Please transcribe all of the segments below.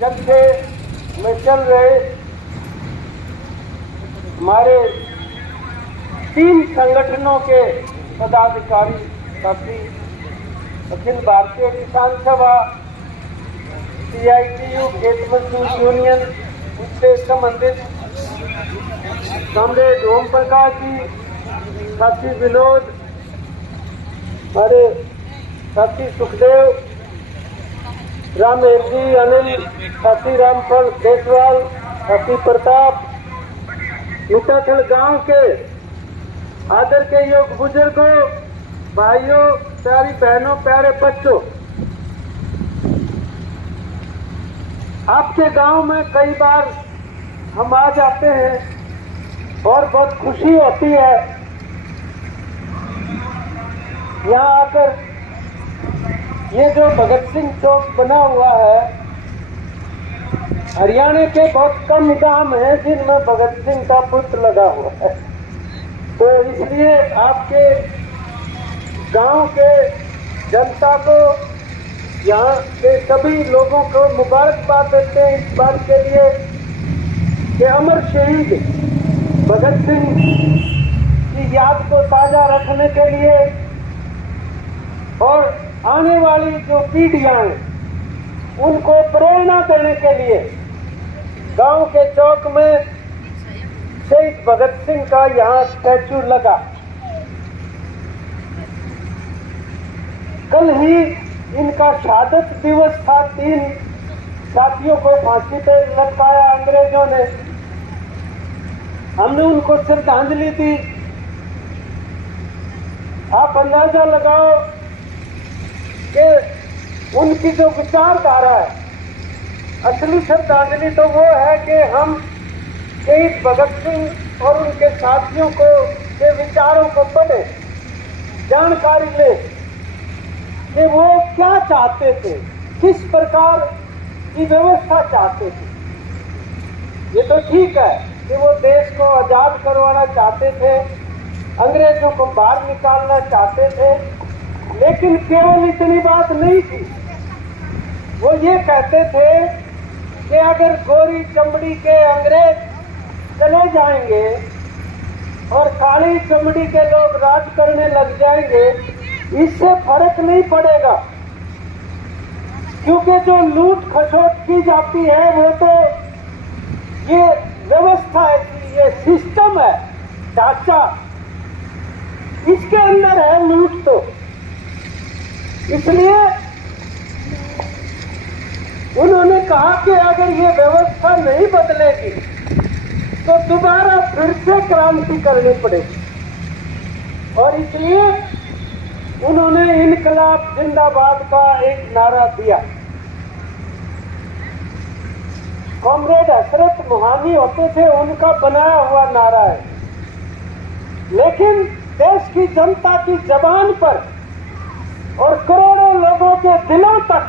जब से में चल रहे हमारे 3 संगठनों के पदाधिकारी साथी, अखिल भारतीय किसान सभा, CITU खेत मजदूर यूनियन, उससे संबंधित कॉमरेड ओम प्रकाश जी, साथी विनोद, हमारे साथी सुखदेव, रामेश जी, अनिल, साथी रामफल देसवाल, साथी प्रताप, मिताथल गांव के आदर के योग बुजुर्गों, भाइयों, प्यारी बहनों, प्यारे बच्चों, आपके गांव में कई बार हम आ जाते हैं और बहुत खुशी होती है यहाँ आकर। ये जो भगत सिंह चौक बना हुआ है, हरियाणा के बहुत कम गांव हैं जिनमें भगत सिंह का पुतला लगा हुआ है, तो इसलिए आपके गांव के जनता को, यहाँ के सभी लोगों को मुबारकबाद देते हैं इस बात के लिए कि अमर शहीद भगत सिंह की याद को ताजा रखने के लिए और आने वाली जो पीढ़ियां हैं उनको प्रेरणा देने के लिए गांव के चौक में शहीद भगत सिंह का यहाँ स्टैचू लगा। कल ही इनका शहादत दिवस था। 3 साथियों को फांसी पे लटकाया अंग्रेजों ने। हमने उनको श्रद्धांजलि दी। आप अंदाजा लगाओ कि उनकी जो विचारधारा है, असली श्रद्धांजलि तो वो है कि हम शहीद भगत सिंह और उनके साथियों को के विचारों को पढ़े, जानकारी ले कि वो क्या चाहते थे, किस प्रकार की व्यवस्था चाहते थे। ये तो ठीक है कि वो देश को आजाद करवाना चाहते थे, अंग्रेजों को बाहर निकालना चाहते थे, लेकिन केवल इतनी बात नहीं थी। वो ये कहते थे कि अगर गोरी चमड़ी के अंग्रेज चले जाएंगे और काली चमड़ी के लोग राज करने लग जाएंगे, इससे फर्क नहीं पड़ेगा, क्योंकि जो लूट खसोट की जाती है वो तो ये व्यवस्था है, ये सिस्टम है, ढांचा, इसके अंदर है लूट। तो इसलिए उन्होंने कहा कि अगर ये व्यवस्था नहीं बदलेगी तो दोबारा फिर से क्रांति करनी पड़ेगी, और इसलिए उन्होंने इनकलाब जिंदाबाद का एक नारा दिया। कॉमरेड हसरत मोहानी होते थे, उनका बनाया हुआ नारा है, लेकिन देश की जनता की जबान पर और करोड़ों लोगों के दिलों तक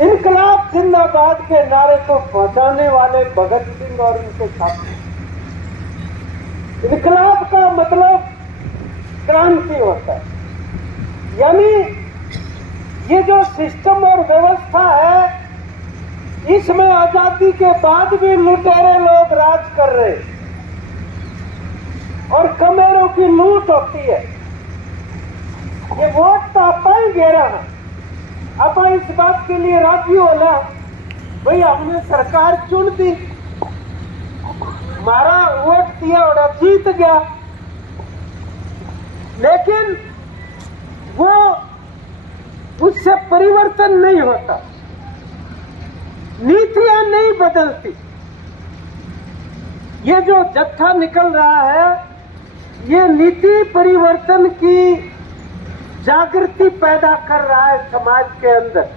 इनकलाब जिंदाबाद के नारे को पहुंचाने वाले भगत सिंह और उनके साथी। इनकलाब का मतलब क्रांति होता है, यानी ये जो सिस्टम और व्यवस्था है, इसमें आजादी के बाद भी लुटेरे लोग राज कर रहे और कमेरों की लूट होती है। ये वोट तो आपा ही घेरा है, आपा इस बात के लिए राजी होला, भाई हमने सरकार चुन दी, हमारा वोट दिया और जीत गया, लेकिन वो उससे परिवर्तन नहीं होता, नीतियां नहीं बदलती। ये जो जत्था निकल रहा है, ये नीति परिवर्तन की जागृति पैदा कर रहा है समाज के अंदर।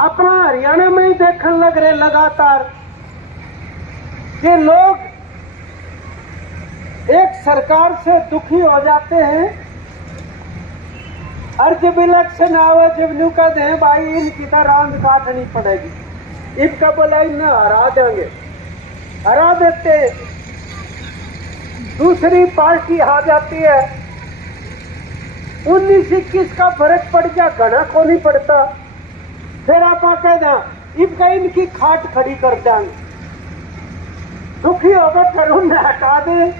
अपना हरियाणा में ही देखने लग रहे लगातार कि लोग एक सरकार से दुखी हो जाते हैं, और जब इलेक्शन आवे, जब न्यू कहते हैं भाई इनकी तो रांद काटनी पड़ेगी, इनका बोला इन्हें हरा देंगे, हरा देते, दूसरी पार्टी आ जाती है, 19-21 का फर्क पड़ गया, घना को नहीं पड़ता। फिर आप कहना इनका इनकी खाट खड़ी कर देंगे, दुखी होकर फिर उन्हें हटा दे।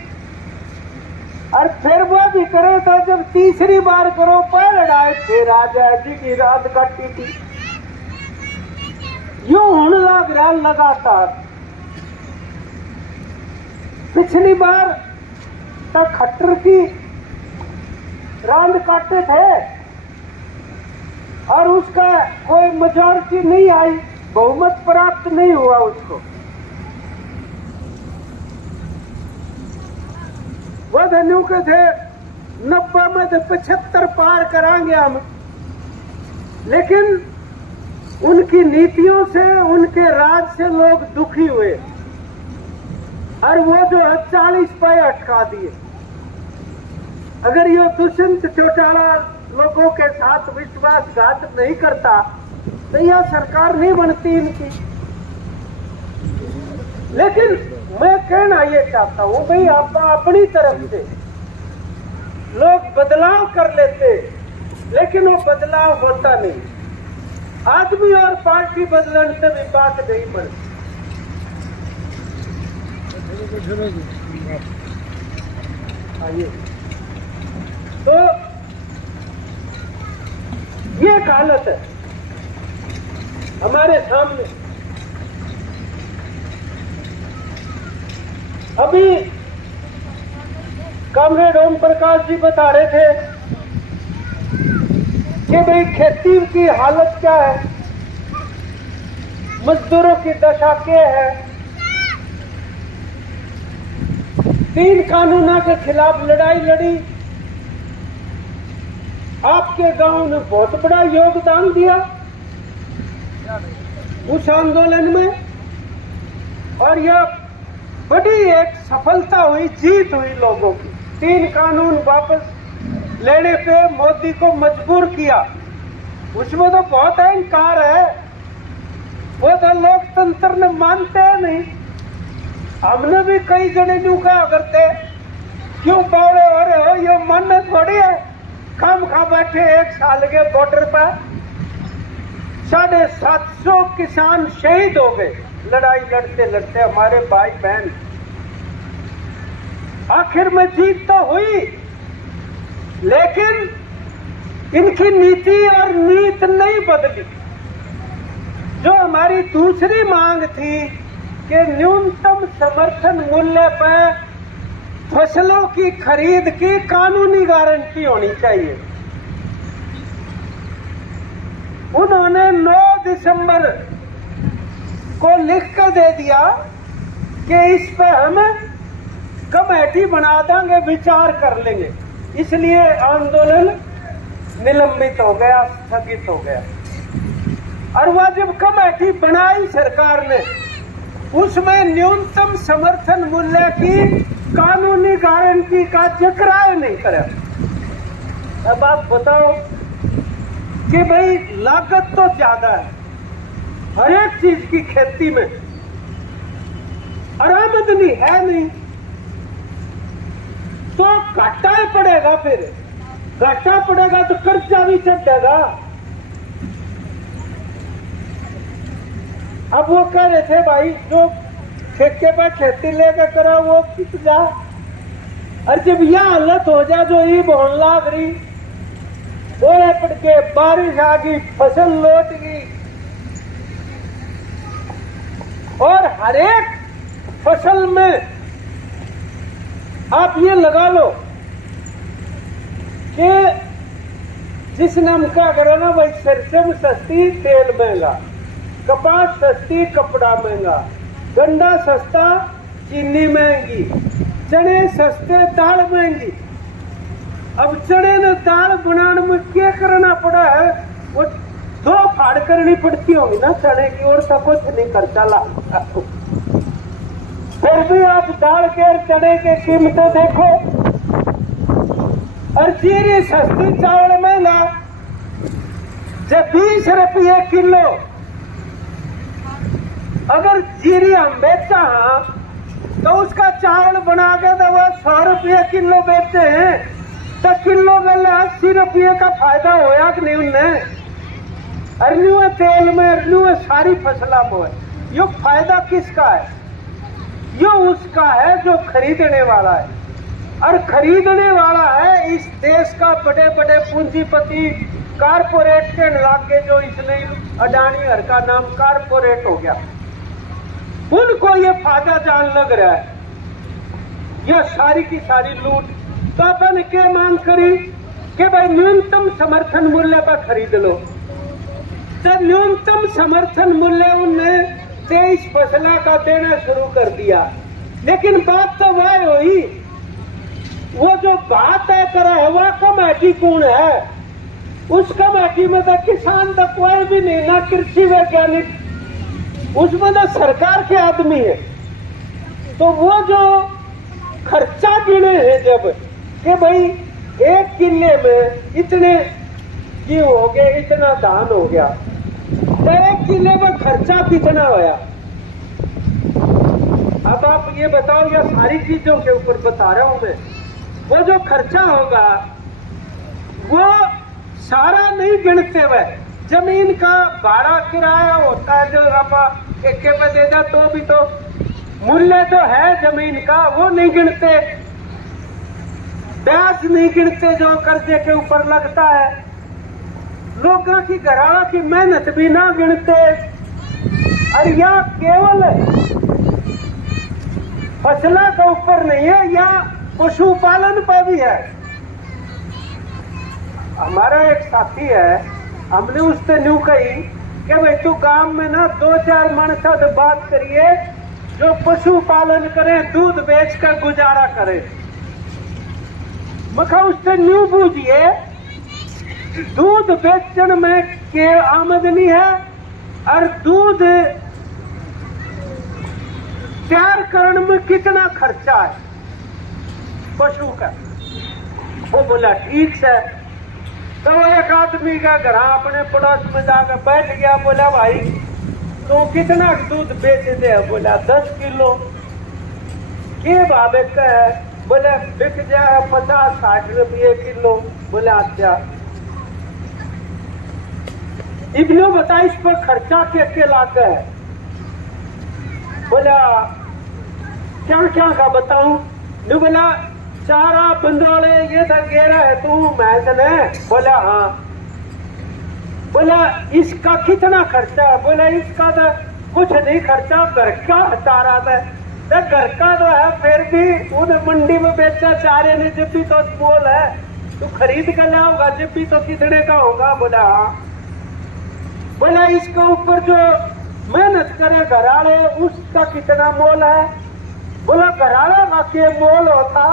और फिर वो भी करो तो जब तीसरी बार करो पर लड़ाई फिर आ जाए जी की रात काटी थी। यूं होने लग रहा लगातार। पिछली बार तक खट्टर की रांद काटे थे और उसका कोई मेजॉरिटी नहीं आई, बहुमत प्राप्त नहीं हुआ उसको। वह धन्यू के थे 90 में तो 75 पार करांगे हम, लेकिन उनकी नीतियों से उनके राज से लोग दुखी हुए और वो जो 40 पे अटका दिए। अगर ये दुष्यंत चौटाला लोगों के साथ विश्वासघात नहीं करता तो यह सरकार नहीं बनती इनकी। लेकिन मैं कहना ये चाहता हूं भाई, आप अपनी तरफ से लोग बदलाव कर लेते, लेकिन वो बदलाव होता नहीं। आदमी और पार्टी बदलने से भी बात नहीं बनती। आइए तो ये हालत है हमारे सामने। अभी कॉमरेड ओम प्रकाश जी बता रहे थे कि भाई खेती की हालत क्या है, मजदूरों की दशा क्या है। 3 कानूनों के खिलाफ लड़ाई लड़ी, आपके गांव ने बहुत बड़ा योगदान दिया उस आंदोलन में, और यह बड़ी एक सफलता हुई, जीत हुई लोगों की। 3 कानून वापस लेने पे मोदी को मजबूर किया, उसमें तो बहुत अहंकार है, वो तो लोकतंत्र ने मानते नहीं। हमने भी कई जने न्यू कहा करते, क्यों बावड़े हो रहे हो, ये मानना थोड़ी है। खाम खा बैठे 1 साल के बॉर्डर पर 750 किसान शहीद हो गए लड़ाई लड़ते लड़ते, हमारे भाई बहन। आखिर में जीत तो हुई, लेकिन इनकी नीति और नीत नहीं बदली। जो हमारी दूसरी मांग थी कि न्यूनतम समर्थन मूल्य पर फसलों की खरीद की कानूनी गारंटी होनी चाहिए, उन्होंने 9 दिसंबर को लिख कर दे दिया कि इस पे हम कमेटी बना देंगे, विचार कर लेंगे। इसलिए आंदोलन निलंबित हो गया, स्थगित हो गया। और वह जब कमेटी बनाई सरकार ने, उसमें न्यूनतम समर्थन मूल्य की कानूनी गारंटी का जिक्र नहीं करा। अब आप बताओ कि भाई लागत तो ज्यादा है हर एक चीज की खेती में, और आमदनी है नहीं, तो घाटा ही पड़ेगा। फिर घाटा पड़ेगा तो कर्जा भी चढ़ेगा। अब वो कह रहे थे भाई जो ठेके पर खेती लेकर करा वो कित जा, और जब यह हालत हो जाए जो ईब होने लाग रही, ओले पड़ के बारिश आ गई, फसल लौट गई, और हर एक फसल में आप ये लगा लो कि जिसने हम क्या करो ना भाई, सरसों सस्ती तेल महंगा, कपास सस्ती कपड़ा महंगा, गन्ना सस्ता चीनी महंगी, चने सस्ते दाल महंगी। अब चने ने दाल बनाने में क्या करना पड़ा है, वो 2 फाड़ करनी पड़ती होगी ना चने की, और सब कुछ नहीं कर चला। फिर भी आप दाल के और चने के कीमतें देखो, और जीरी सस्ती चावल महंगा, जब 20 रुपये किलो अगर जीरी हम बेचा तो उसका चावल बना के तो वह 100 रुपये किलो बेचते हैं, तो किलो गले 80 रुपये का फायदा होया कि नहीं उनने। अरन्यू तेल में, अरन्यू सारी फसलों में है। यो फायदा किसका है? यो उसका है जो खरीदने वाला है। और खरीदने वाला है इस देश का बड़े बड़े पूंजीपति कारपोरेट के लागे, जो इसलिए अडानी हर का नाम कारपोरेट हो गया। उनको ये फायदा जान लग रहा है। यह सारी की सारी लूट। तो अपन क्या मांग करी कि भाई न्यूनतम समर्थन मूल्य पर खरीद लो। तो न्यूनतम समर्थन मूल्य उनने 23 फसला का देना शुरू कर दिया। लेकिन बात तो वह हुई, वो जो बात है करा हुआ कमेटी कौन है? उस कमेटी में तो किसान तो कोई भी नहीं, ना कृषि वैज्ञानिक, उसमें तो सरकार के आदमी है। तो वो जो खर्चा गिने हैं जब कि भाई 1 किले में इतने जीव हो गए, इतना धान हो गया, तो 1 किले में खर्चा कितना होया? अब आप ये बताओ, या सारी चीजों के ऊपर बता रहा हूं मैं। वो जो खर्चा होगा वो सारा नहीं गिनते हुए, जमीन का भाड़ा किराया होता है जो आप एक पे दे दे तो भी तो मूल्य तो है जमीन का, वो नहीं गिनते। ब्याज नहीं गिनते जो कर्जे के ऊपर लगता है। लोगों की घराना की मेहनत भी ना गिनते। और या केवल फसलों के ऊपर नहीं है, या पशुपालन पर भी है। हमारा एक साथी है, हमने उससे न्यू कही कि भाई तू गांव में ना 2-4 मनसा से बात करिए जो पशुपालन करे, दूध बेच कर गुजारा करे। मखा उससे न्यू पूछिए दूध बेचने में के आमदनी है और दूध तैयार करने में कितना खर्चा है पशु का। वो बोला ठीक है। तो एक आदमी का घर अपने पड़ोस में जाकर बैठ गया, बोला भाई तो कितना दूध बेच दे? बोला 10 किलो। के भावे का है? बोले बिक जाए 50-60 रुपये किलो। बोला अच्छा। इग्नो बता इस पर खर्चा क्या लाता है? बोला क्या क्या का बताऊं? नु बोला चारा बंदरोले ये था गेरा है तू मैच ने? बोला हाँ। बोला इसका कितना खर्चा? बोला इसका तो कुछ नहीं खर्चा, घर का चारा था। तो घर का तो है, फिर भी उन मंडी में बेचा चारे ने, जब भी तो मोल है, तू खरीद कर लाओगा जब भी तो कितने का होगा? बोला हाँ। बोला इसके ऊपर जो मेहनत करे घराले उसका कितना मोल है? बोला घराले का के मोल होता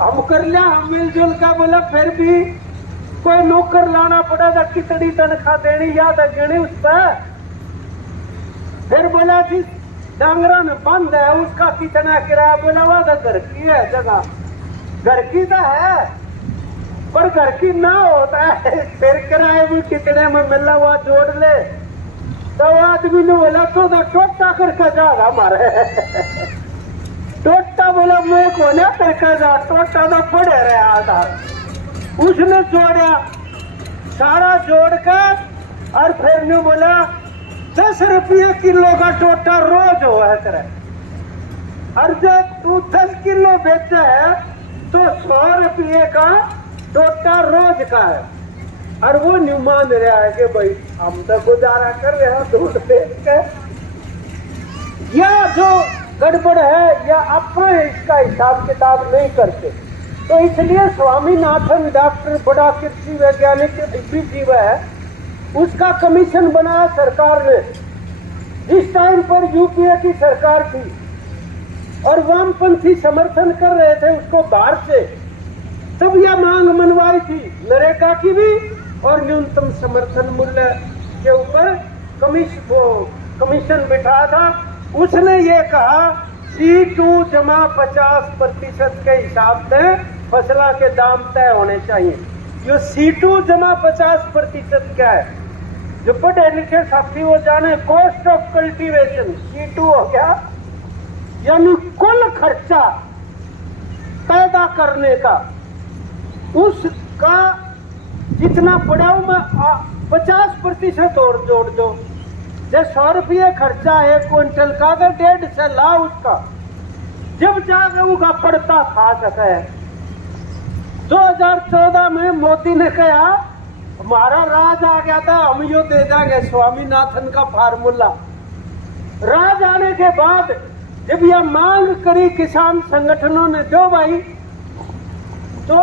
हम कर लिया, हम मिलजुल का। बोला फिर भी कोई नौकर लाना पड़ेगा, कितनी तनख्वाह देनी याद है गिनी उस पर। फिर बोला जी डांगरा में बंद है उसका कितना किराया? बोला वह तो घर की है जगह, घर की तो है पर घर की ना होता है, फिर किराए में कितने में मिला हुआ जोड़ ले। तो आदमी ने बोला तो टोटा करके जाएगा हमारे। टोटा बोला मैं को ना करके जा, टोटा तो पड़े रहा था। उसने जोड़ा सारा जोड़ कर और फिर ने बोला 10 रुपये किलो का टोटा रोज हो है तेरे। और जब तू 10 किलो बेचा है तो 100 रुपये का टोटा रोज का है। और वो न्यू मान रहा है कि भाई हम तो गुजारा कर रहे हैं दूध बेच कर। या जो गड़बड़ है या अपने इसका हिसाब किताब नहीं करते, तो इसलिए स्वामीनाथन डॉक्टर बड़ा कृषि वैज्ञानिक भी जीव है, उसका कमीशन बनाया सरकार ने। जिस टाइम पर यूपीए की सरकार थी और वामपंथी समर्थन कर रहे थे उसको बाहर से, तब यह मांग मनवाई थी नरेगा की भी और न्यूनतम समर्थन मूल्य के ऊपर कमीशन बिठाया था। उसने ये कहा C2 जमा 50% के हिसाब से फसलों के दाम तय होने चाहिए। जो C2 जमा 50% क्या है? जो पढ़े लिखे साथी वो जाने, कॉस्ट ऑफ कल्टीवेशन C2 हो गया, यानी कुल खर्चा पैदा करने का, उसका जितना पड़ा में 50% और जोड़ दो, जो 100 रुपये खर्चा है क्विंटल का, अगर 1.5 से ला उसका, जब जाकर उगा पड़ता खा सके। 2014 में मोदी ने कहा हमारा राज आ गया था, हम यो दे देंगे स्वामीनाथन का फार्मूला। राज आने के बाद जब यह मांग करी किसान संगठनों ने, दो भाई, तो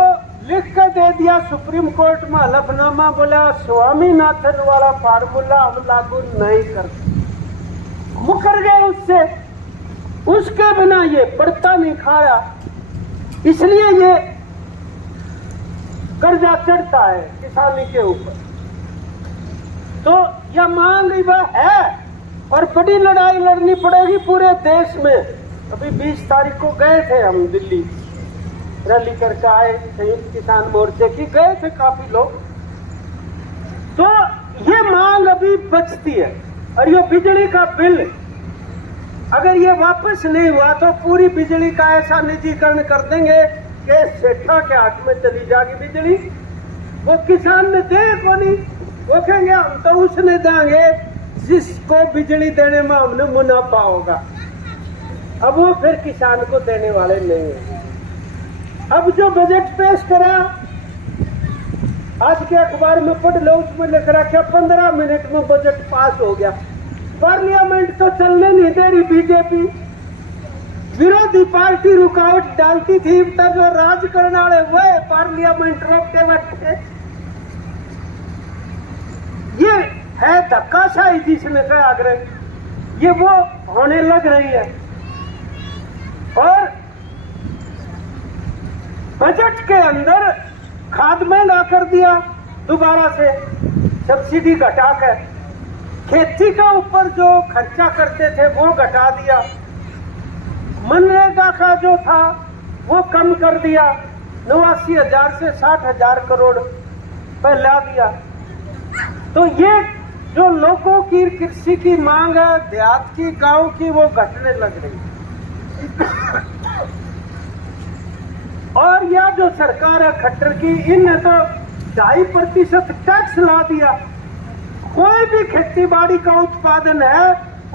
लिख कर दे दिया सुप्रीम कोर्ट में हलफनामा, बोला स्वामीनाथन वाला फार्मूला हम लागू नहीं करते, मुकर गए उससे। उसके बिना ये पड़ता नहीं खाया, इसलिए ये कर्जा चढ़ता है किसानी के ऊपर। तो यह मांग वह है और बड़ी लड़ाई लड़नी पड़ेगी पूरे देश में। अभी 20 तारीख को गए थे हम दिल्ली, रैली करके आए, संयुक्त किसान मोर्चे की, गए थे काफी लोग। तो ये मांग अभी बचती है। और ये बिजली का बिल अगर ये वापस नहीं हुआ तो पूरी बिजली का ऐसा निजीकरण कर देंगे कि सेठा के हाथ में चली जाएगी बिजली। वो किसान ने दे को नहीं, वो कहेंगे हम तो उसने देंगे जिसको बिजली देने में हमने मुनाफा होगा। अब वो फिर किसान को देने वाले नहीं है। अब जो बजट पेश करा, आज के अखबार में पढ़ लो, उसमें लिख रखा 15 मिनट में बजट पास हो गया। पार्लियामेंट तो चलने नहीं दे रही बीजेपी, विरोधी पार्टी रुकावट डालती थी, तब जो राज करने वाले वह पार्लियामेंट रोक के बैठे। ये है धक्काशाही जिसने कहा आग्रह, ये वो होने लग रही है। और बजट के अंदर खाद महंगा कर दिया, दोबारा से सब्सिडी घटाकर खेती का ऊपर जो खर्चा करते थे वो घटा दिया, मनरेगा का जो था वो कम कर दिया, 89,000 से 60,000 करोड़ पर ला दिया। तो ये जो लोगों की कृषि की मांग है, देहात की, गांव की, वो घटने लग रही है। और यह जो सरकार है खट्टर की, इनने तो 2.5% टैक्स ला दिया। कोई भी खेती बाड़ी का उत्पादन है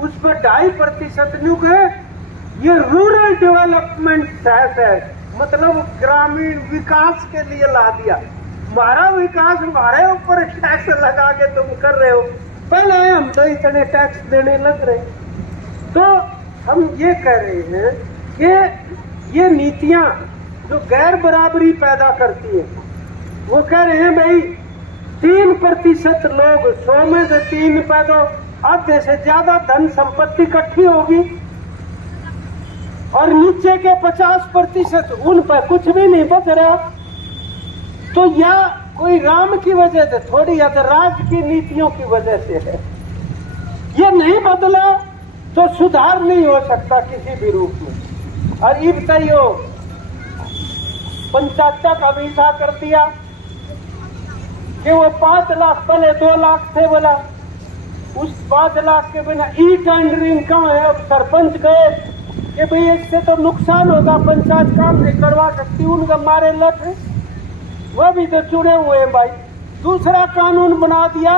उस पर 2.5% न्यूके, ये रूरल डेवलपमेंट टैक्स है, मतलब ग्रामीण विकास के लिए ला दिया। हमारा विकास हमारे ऊपर टैक्स लगा के तुम कर रहे हो, पहले हम तो इतने टैक्स देने लग रहे। तो हम ये कह रहे हैं कि ये नीतियां जो गैर बराबरी पैदा करती है, वो कह रहे हैं भाई 3% लोग 100 में से 3 पैदा, आधे से ज्यादा धन संपत्ति इकट्ठी होगी और नीचे के 50% उन पर कुछ भी नहीं बच रहा। तो या कोई राम की वजह से थोड़ी, या तो राज की नीतियों की वजह से है। ये नहीं बदला तो सुधार नहीं हो सकता किसी भी रूप में। और इब तैयो पंचायत का वीसा कर दिया कि वो 5 लाख, पहले 2 लाख थे, बोला उस 5 लाख के बिना ई टेंडरिंग कहाँ है। अब सरपंच गए कि भाई इससे तो नुकसान होगा, पंचायत काम नहीं करवा सकती, उनका मारे लट, वह भी तो चुने हुए हैं भाई। दूसरा कानून बना दिया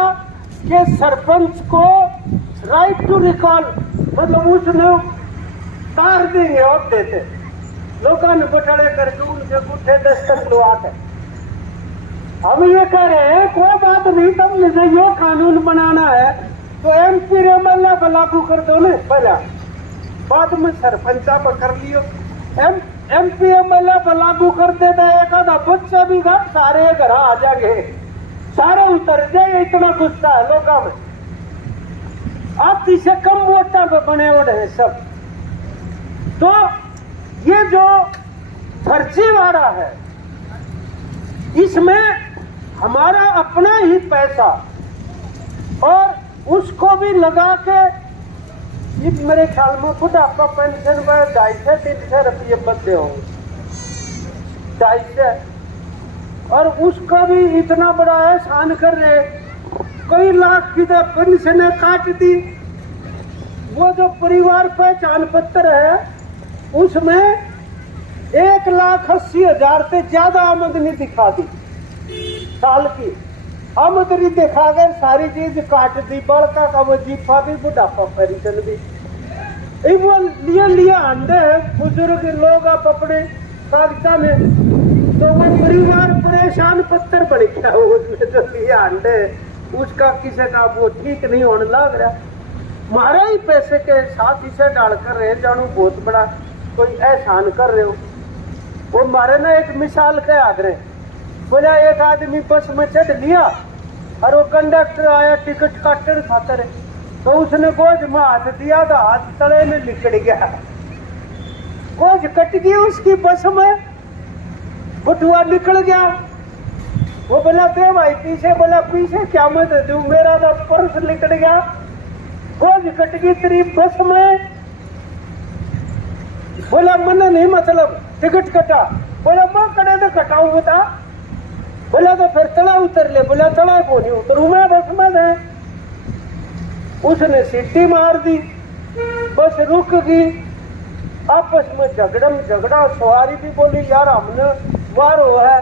कि सरपंच को राइट टू रिकॉल, मतलब उसने तार देंगे और देते लोगों ने बटड़े करके उनसे गुठे दस्तक लुआते। हम ये कह रहे हैं कोई बात नहीं, तब मुझे यो कानून बनाना है तो MP एमएलए पर लागू कर दो ना, पहला बाद में सरपंचा पर कर लियो। MP एमएलए पर लागू कर देता है, एक आधा बच्चा भी घर, सारे घर आ जाएंगे, सारे उतर जाए, इतना गुस्सा है लोगों में। आधी से कम वोटा पे बने उड़े हैं सब। तो ये जो फर्जीवाड़ा है, इसमें हमारा अपना ही पैसा और उसको भी लगा के, मेरे ख्याल में बुढ़ापा पेंशन पर 250-300 रुपये बदले होंगे, 250, और उसका भी इतना बड़ा एहसान कर रहे, कई लाख की तो पेंशन काट दी। वो जो परिवार पहचान पत्र है उसमें 1,80,000 से ज्यादा आमदनी दिखा दी साल की, हम उतरी दिखा कर सारी चीज काट दी, बड़का का वजीफा भी बुढ़ापा पेंशन भी। वो लिया अंडे है बुजुर्ग लोग आप अपने कागजा में, तो वो परिवार परेशान पत्थर बन गया। उसमें जो लिया अंडे उसका किसी का वो ठीक नहीं होने लग रहा, मारा ही पैसे के साथ इसे डालकर रहे जानू बहुत बड़ा कोई एहसान कर रहे हो। वो मारे ना एक मिसाल के आग्रह, बोला एक आदमी बस में चढ़ लिया और वो कंडक्टर आया टिकट काटने खातर, तो उसने गोज में हाथ दिया तो हाथ तले में लिकड़ गया, गोज कट गई उसकी बस में, बटुआ निकल गया। वो बोला दे भाई पीछे, बोला पीछे क्या मैं दे दूं, मेरा तो पर्स निकल गया, गोज कट गई तेरी बस में। बोला मन नहीं मतलब टिकट कटा, बोला मैं कड़े तो कटाऊ बता, बोला तो फिर तला उतर ले, बोला तला को नहीं उतरू मैं बस में है। उसने सीटी मार दी, बस रुक गई, आपस में झगड़ा, सवारी भी बोली यार हमने वारो है,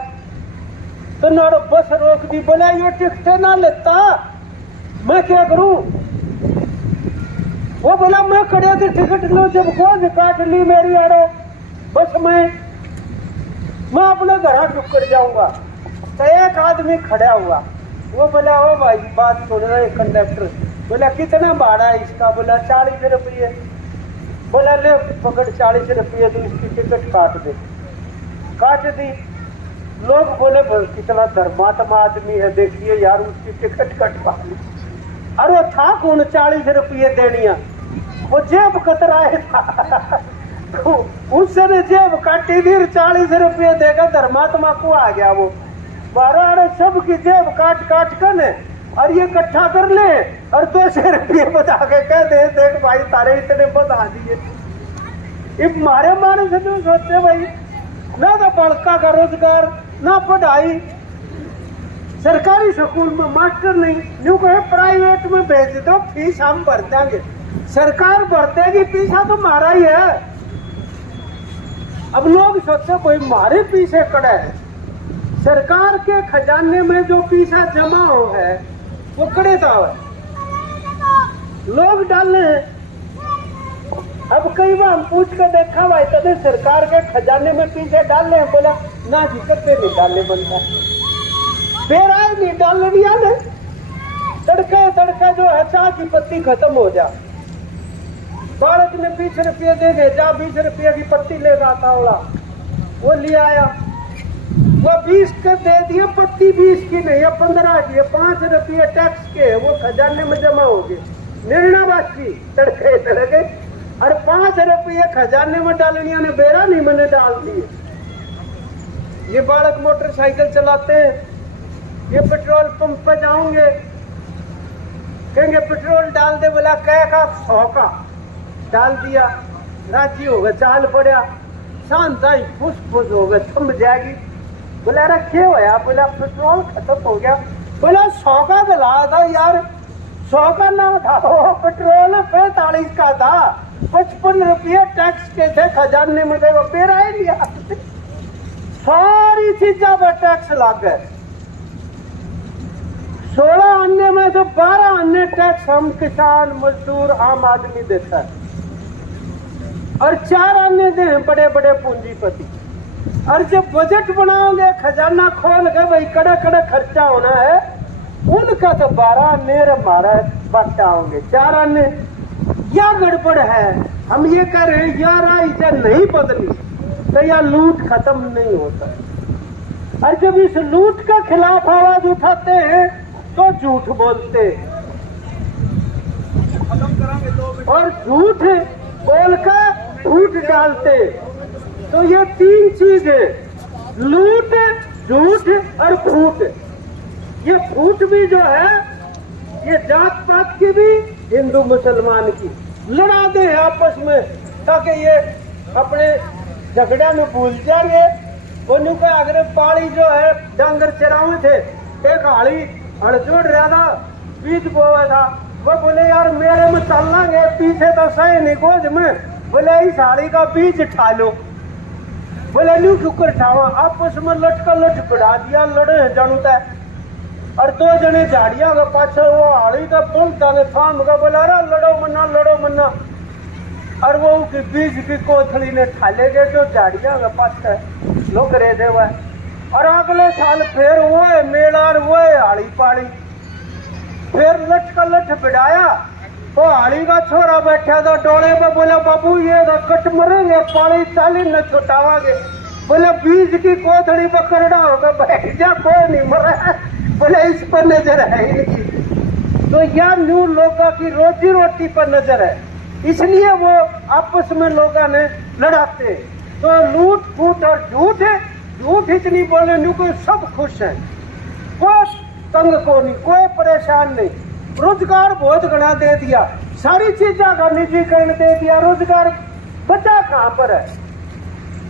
तो नारो बस रोक दी, बोला ये टिकट ना लेता मैं क्या करूं। वो बोला मैं खड़े थे टिकट लो, जब गोज काट ली मेरी आड़ो बस में, मैं अपने घर चुप कर जाऊंगा। तो एक आदमी खड़ा हुआ, वो बोला ओ भाई बात सुन रहे कंडक्टर, बोला कितना भाड़ा है इसका, बोला 40 रुपये, बोला ले पकड़ 40 रुपये तो इसकी टिकट काट दे, काट दी। लोग बोले कितना धर्मात्मा आदमी है, देखिए यार उसकी टिकट कटवा ली। अरे था कौन 40 रुपये देनिया, वो जेब कतराए था तो उसने जेब काटी थी, 40 रुपये देगा धर्मात्मा को आ गया वो, 12 सबकी जेब काट कर ने और ये इकट्ठा कर ले और 200 रुपये बता के कह दे देख भाई तारे इतने बता दिए। ये मारे से तो सोचते भाई ना तो बड़का का रोजगार ना पढ़ाई, सरकारी स्कूल में मास्टर नहीं, न्यू कहे प्राइवेट में भेज दो फीस हम भर देंगे, सरकार भर देगी फीसा तो मारा ही है। अब लोग सोचते कोई मारे पीछे खड़ा है, सरकार के खजाने में जो पैसा जमा हो है वो कड़े था लोग डालने हैं। अब कई बार हम पूछ कर देखा भाई तभी सरकार के खजाने में पीछे डालने हैं, बोला ना जी करते नहीं डालने बनता, फिर आए नहीं डालने दिया ने, तड़का जो है चाह की पत्ती खत्म हो जा, बालक ने 20 रुपये दे गए, जा 20 रुपये की पत्ती ले जाता होगा, वो ले आया, वो 20 के दे दिए, पत्ती 20 की नहीं है 15 की है, 5 रुपये टैक्स के है, वो खजाने में जमा हो गए, निर्णय बाकी तड़के और 5 रुपये खजाने में डालनिया ने बेरा नहीं मैंने डाल दिए। ये बालक मोटरसाइकिल चलाते हैं, ये पेट्रोल पंप पे जाओगे कहेंगे पेट्रोल डाल दे, बोला कह का 100 का डाल दिया, राजी हो गए, चाल पड़ा, शांत आई फुस हो गए, थम जाएगी, बोला रखे होया, बोला पेट्रोल खत्म हो गया, बोला 100 का दिला था यार, 100 का ना था, पेट्रोल 45 का था, 55 रुपये टैक्स के थे खजाने में, वो पेरा ही लिया, सारी चीजों पर टैक्स लग गए, 16 अन्य में से 12 अन्य टैक्स हम किसान मजदूर आम आदमी देता है, और 4 अन्य दे बड़े बड़े पूंजीपति। और जब बजट बनाओगे खजाना खोल के भाई कड़े खर्चा होना है, उनका तो 12 अन्य हमारा बांटा होंगे, 4 अन्य या गड़बड़ है। हम ये कह रहे हैं यार इसे नहीं बदली तो यह लूट खत्म नहीं होता, और जब इस लूट के खिलाफ आवाज उठाते हैं तो झूठ बोलते और झूठ बोलकर झूठ डालते। तो ये 3 चीज है, लूट, झूठ और फूट। ये फूट भी जो है ये जात पात की भी, हिंदू मुसलमान की, लड़ा दे आपस में ताकि ये अपने झगड़ा में भूल जाएंगे। बोलू का अगर पाली जो है डांगर चरावे थे, एक हाड़ी हड़जोड़ रहा था, बीज बोया था, वो बोले यार मेरे में चल लेंगे, पीछे तो सही नहीं गोद में, बोले इस हाड़ी का बीज उठा लो, बोले न्यू क्यों कर उठावा, आपस में लटका लट बढ़ा दिया, लड़े जानू तय और 2 जने झाड़िया के पाछे वो हाड़ी का बोलता ने थाम का बोला रा लड़ो मन्ना और वो की बीज की कोथली ने ठाले गए जो झाड़िया के पाछे लोग रह दे हुआ। और अगले साल फिर वो है मेला और वो है हाड़ी पाड़ी, फिर लठ का लठ बिड़ाया। वो हाड़ी का छोरा बैठा था डोले पे, बोला बाबू ये कट मरेंगे पानी 40 न छुटावागे। बोले बीज की कोथड़ी पर करड़ा होगा बैठ जा, कोई नहीं मरा। बोले इस पर नजर है इनकी। तो यह न्यू लोगों की रोजी रोटी पर नजर है, इसलिए वो आपस में लोगों ने लड़ाते। तो लूट फूट और झूठ इतनी बोले न्यू को सब खुश है, कोई तंग को नहीं, कोई परेशान नहीं। रोजगार बहुत घना दे दिया, सारी चीजों का निजीकरण दे दिया। रोजगार बचा कहाँ पर है?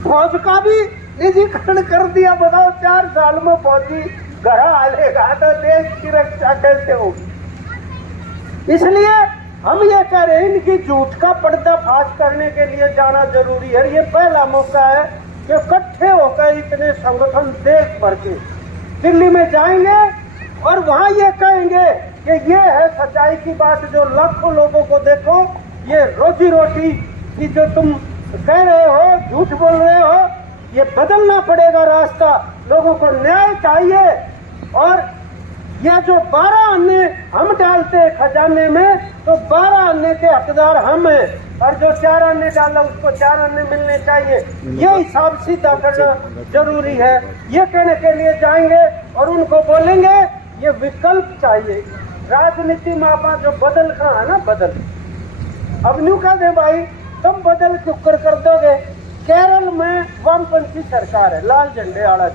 फौज का भी निजीकरण कर दिया। बताओ 4 साल में फौजी घर आलेगा तो देश की रक्षा कैसे होगी? इसलिए हम ये कह रहे हैं इनकी झूठ का पर्दाफाश करने के लिए जाना जरूरी है। ये पहला मौका है कि इकट्ठे होकर इतने संगठन देश भर के दिल्ली में जाएंगे और वहां ये कहेंगे कि ये है सच्चाई की बात। जो लाखों लोगों को देखो, ये रोजी रोटी की जो तुम कह रहे हो, झूठ बोल रहे हो, ये बदलना पड़ेगा रास्ता। लोगों को न्याय चाहिए। और यह जो 12 अन्य हम डालते खजाने में, तो 12 अन्य के हकदार हम हैं। और जो 4 अन्य डाला उसको 4 अन्य मिलने चाहिए। ये हिसाब सीधा करना जरूरी है। ये कहने के लिए जाएंगे और उनको बोलेंगे ये विकल्प चाहिए। राजनीति में आप जो बदल कहा है ना, बदल अब न्यू कह दे भाई तुम बदल क्यों कर दोगे? केरल में वामपंथी सरकार है, लाल झंडे वाला।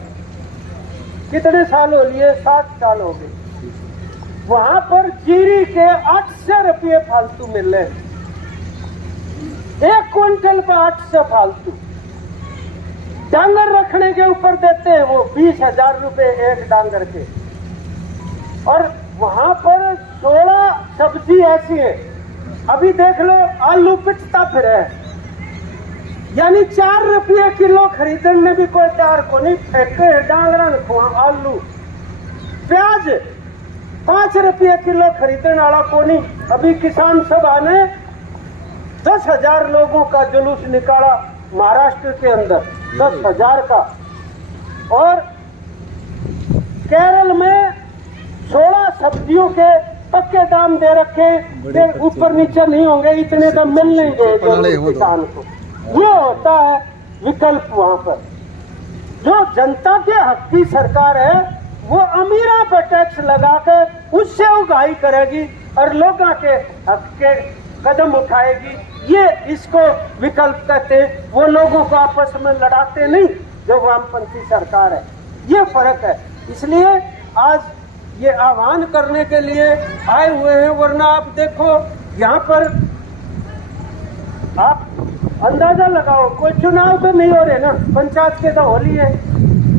कितने साल हो लिए? 7 साल हो गए। वहां पर जीरी के 800 रुपये फालतू मिल रहे, 1 क्विंटल पर 800 फालतू। डांगर रखने के ऊपर देते हैं वो 20,000 रुपये एक डांगर के। और वहां पर 16 सब्जी ऐसी है, अभी देख लो आलू पिटता फिर है, यानी 4 रुपये किलो खरीदने में भी कोई तैयार को नहीं। फेंके डांगरन को आलू। प्याज 5 रुपये किलो खरीदने वाला को नहीं। अभी किसान सभा ने 10,000 लोगों का जुलूस निकाला महाराष्ट्र के अंदर, 10,000 का। और केरल में 16 सब्जियों के पक्के दाम दे रखे, ऊपर नीचे नहीं होंगे, इतने दाम मिल नहीं गए किसान को। ये होता है विकल्प। वहां पर जो जनता के हक की सरकार है, वो अमीरों पर टैक्स लगाकर उससे उगाही करेगी और लोगों के हक के कदम उठाएगी। ये इसको विकल्प कहते हैं। वो लोगों को आपस में लड़ाते नहीं जो वामपंथी सरकार है। ये फर्क है। इसलिए आज ये आह्वान करने के लिए आए हुए हैं। वरना आप देखो यहाँ पर आप अंदाजा लगाओ, कोई चुनाव तो नहीं हो रहे ना, पंचायत के तो होली है,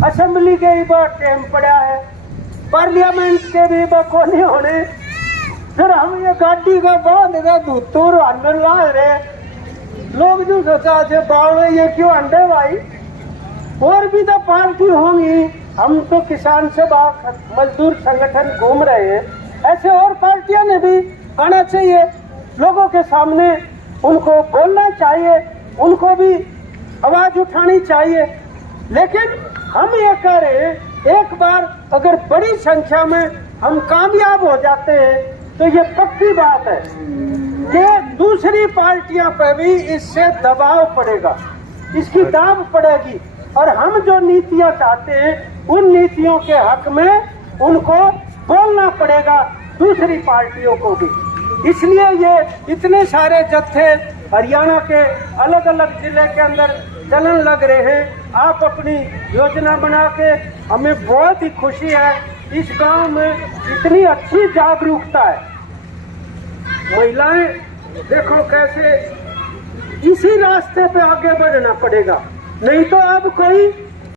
असेंबली के भी बात टाइम पड़ा है, पार्लियामेंट के भी को नहीं होने। फिर हम ये गाड़ी का बांध का धूतूर अंदर ला रहे लोग जो सोचा थे बावड़े ये क्यों अंडे भाई। और भी तो पार्टी होंगी, हम तो किसान सभा मजदूर संगठन घूम रहे हैं, ऐसे और पार्टियां ने भी आना चाहिए लोगों के सामने, उनको बोलना चाहिए, उनको भी आवाज उठानी चाहिए। लेकिन हम ये कह रहे हैं, एक बार अगर बड़ी संख्या में हम कामयाब हो जाते हैं तो ये पक्की बात है कि दूसरी पार्टियां पर भी इससे दबाव पड़ेगा, इसकी दाब पड़ेगी। और हम जो नीतियां चाहते हैं उन नीतियों के हक में उनको बोलना पड़ेगा दूसरी पार्टियों को भी। इसलिए ये इतने सारे जत्थे हरियाणा के अलग अलग जिले के अंदर चलन लग रहे हैं। आप अपनी योजना बना के, हमें बहुत ही खुशी है। इस गांव में इतनी अच्छी जागरूकता है। महिलाएं देखो कैसे, इसी रास्ते पे आगे बढ़ना पड़ेगा, नहीं तो अब कोई